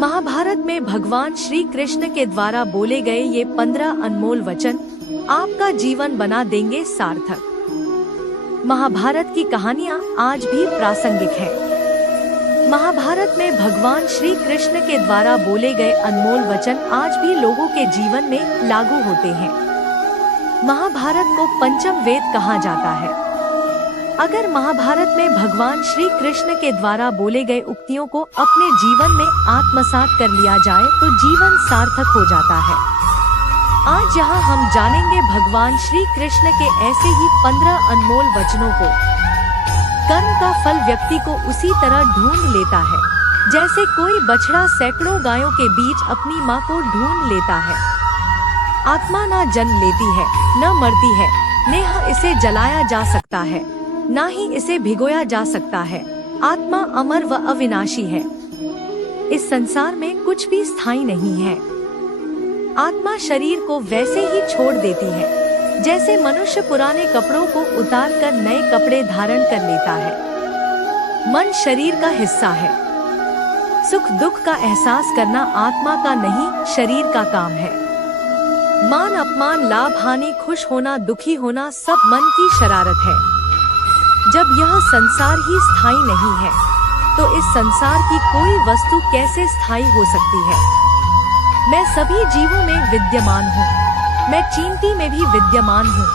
महाभारत में भगवान श्री कृष्ण के द्वारा बोले गए ये 15 अनमोल वचन आपका जीवन बना देंगे सार्थक। महाभारत की कहानियाँ आज भी प्रासंगिक हैं। महाभारत में भगवान श्री कृष्ण के द्वारा बोले गए अनमोल वचन आज भी लोगों के जीवन में लागू होते हैं। महाभारत को पंचम वेद कहा जाता है। अगर महाभारत में भगवान श्री कृष्ण के द्वारा बोले गए उक्तियों को अपने जीवन में आत्मसात कर लिया जाए तो जीवन सार्थक हो जाता है। आज यहाँ हम जानेंगे भगवान श्री कृष्ण के ऐसे ही 15 अनमोल वचनों को। कर्म का फल व्यक्ति को उसी तरह ढूंढ लेता है जैसे कोई बछड़ा सैकड़ों गायों के बीच अपनी माँ को ढूंढ लेता है। आत्मा न जन्म लेती है, न मरती है, नेह इसे जलाया जा सकता है, ना ही इसे भिगोया जा सकता है। आत्मा अमर व अविनाशी है। इस संसार में कुछ भी स्थायी नहीं है। आत्मा शरीर को वैसे ही छोड़ देती है जैसे मनुष्य पुराने कपड़ों को उतार कर नए कपड़े धारण कर लेता है। मन शरीर का हिस्सा है। सुख दुख का एहसास करना आत्मा का नहीं, शरीर का काम है। मान अपमान, लाभ हानि, खुश होना, दुखी होना सब मन की शरारत है। जब यह संसार ही स्थायी नहीं है तो इस संसार की कोई वस्तु कैसे स्थायी हो सकती है। मैं सभी जीवों में विद्यमान हूँ। मैं चींटी में भी विद्यमान हूँ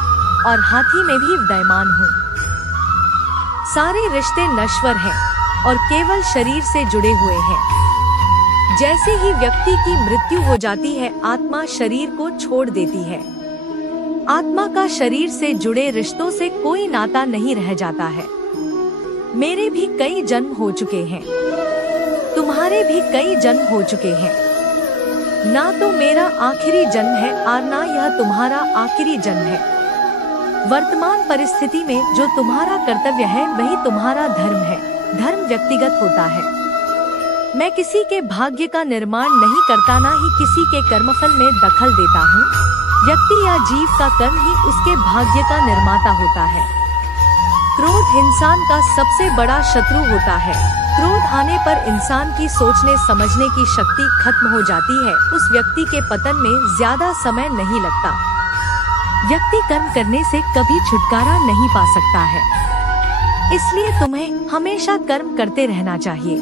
और हाथी में भी विद्यमान हूँ। सारे रिश्ते नश्वर हैं और केवल शरीर से जुड़े हुए हैं। जैसे ही व्यक्ति की मृत्यु हो जाती है, आत्मा शरीर को छोड़ देती है। आत्मा का शरीर से जुड़े रिश्तों से कोई नाता नहीं रह जाता है। मेरे भी कई जन्म हो चुके हैं, तुम्हारे भी कई जन्म हो चुके हैं। ना तो मेरा आखिरी जन्म है और ना यह तुम्हारा आखिरी जन्म है। वर्तमान परिस्थिति में जो तुम्हारा कर्तव्य है वही तुम्हारा धर्म है। धर्म व्यक्तिगत होता है। मैं किसी के भाग्य का निर्माण नहीं करता, ना ही किसी के कर्मफल में दखल देता हूँ। व्यक्ति या जीव का कर्म ही उसके भाग्य का निर्माता होता है। क्रोध इंसान का सबसे बड़ा शत्रु होता है। क्रोध आने पर इंसान की सोचने समझने की शक्ति खत्म हो जाती है। उस व्यक्ति के पतन में ज्यादा समय नहीं लगता। व्यक्ति कर्म करने से कभी छुटकारा नहीं पा सकता है। इसलिए तुम्हें हमेशा कर्म करते रहना चाहिए,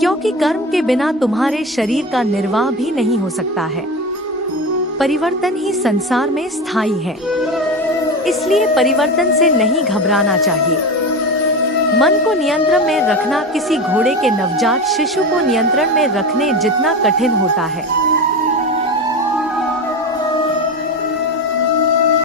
क्योंकि कर्म के बिना तुम्हारे शरीर का निर्वाह भी नहीं हो सकता है। परिवर्तन ही संसार में स्थायी है, इसलिए परिवर्तन से नहीं घबराना चाहिए। मन को नियंत्रण में रखना किसी घोड़े के नवजात शिशु को नियंत्रण में रखने जितना कठिन होता है।